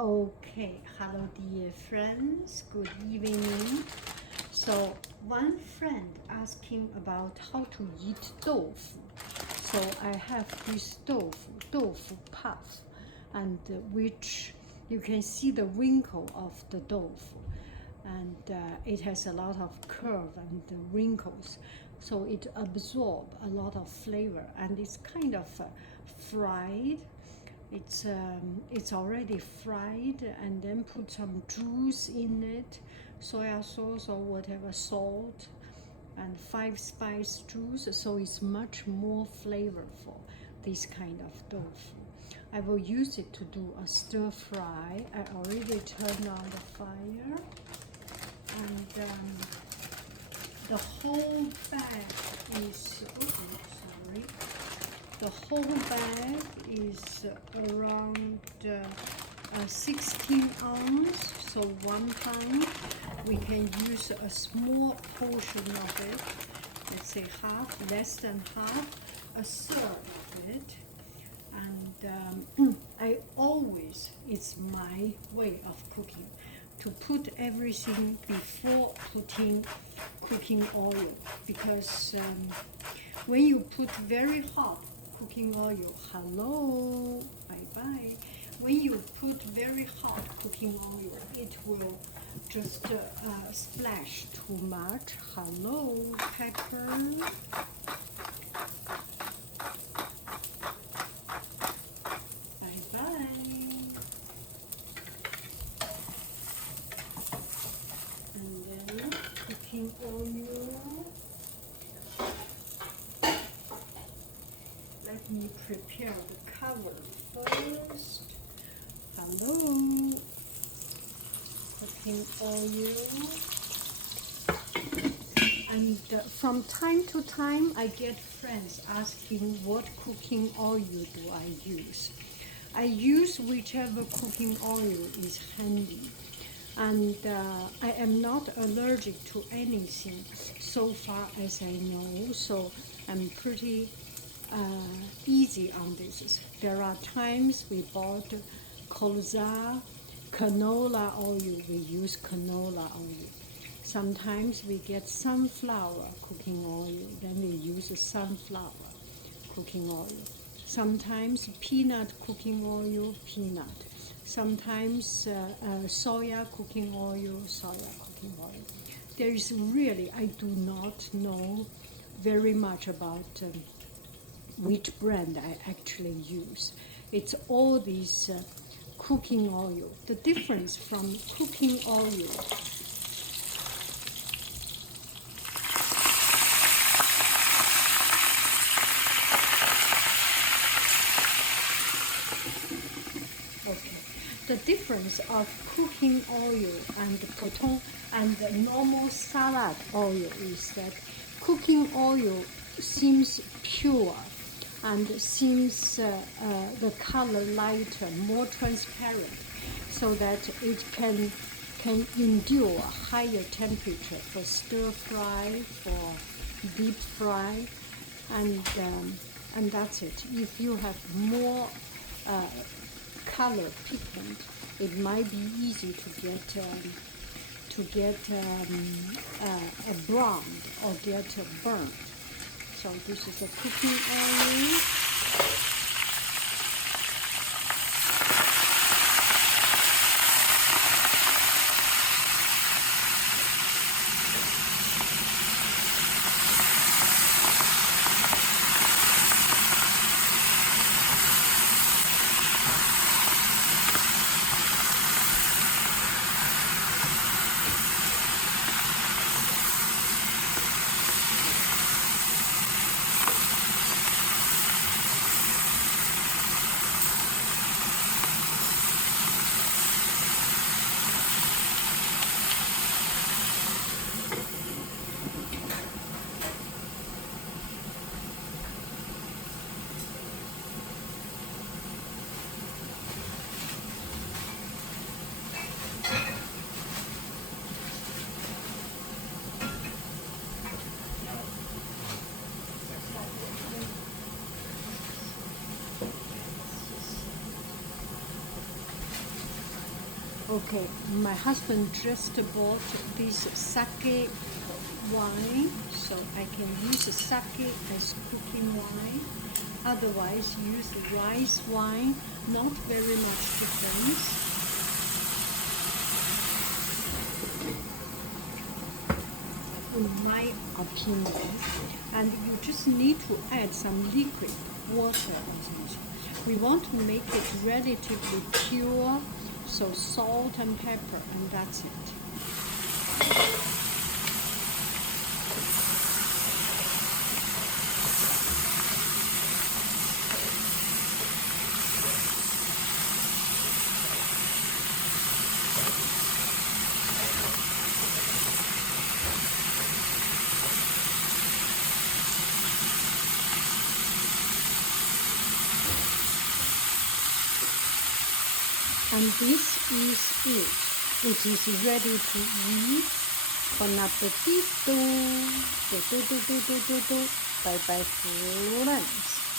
Okay, hello dear friends, good evening. So one friend asking about how to eat tofu. So I have this tofu puff, and which you can see the wrinkle of the tofu, and it has a lot of curve and wrinkles, so it absorbs a lot of flavor, and it's kind of fried. It's already fried, and then put some juice in it, soya sauce or whatever, salt, and 5-spice juice, so it's much more flavorful, this kind of tofu. I will use it to do a stir fry. I already turned on the fire, and the whole bag is, sorry. The whole bag is around 16 ounce, so 1 pound. We can use a small portion of it, let's say half, less than half, a third of it. And I always, it's my way of cooking, to put everything before putting cooking oil, because when you put very hot cooking oil, hello, bye-bye. When you put very hot cooking oil, it will just splash too much. Hello, pepper. Bye-bye. And then cooking oil. Let me prepare the cover first. Hello, cooking oil. And from time to time, I get friends asking what cooking oil do I use. I use whichever cooking oil is handy. And I am not allergic to anything so far as I know, so I'm pretty easy on this. There are times we bought colza, canola oil, we use canola oil. Sometimes we get sunflower cooking oil, then we use sunflower cooking oil. Sometimes peanut cooking oil, peanut. Sometimes soya cooking oil, soya cooking oil. There is really, I do not know very much about which brand I actually use. It's all these cooking oil. The difference from cooking oil the difference of cooking oil and coton and the normal salad oil is that cooking oil seems pure and seems the color lighter, more transparent, so that it can endure a higher temperature for stir fry, for deep fry, and that's it. If you have more color pigment, it might be easy to get a brown or get burnt. So this is a cooking oil. Okay, my husband just bought this sake wine, so I can use sake as cooking wine. Otherwise, use rice wine, not very much difference. In my opinion, and you just need to add some liquid water. We want to make it relatively pure, so salt and pepper, and that's it. And this is it. It is ready to eat. Bon appetito. Bye bye, friends.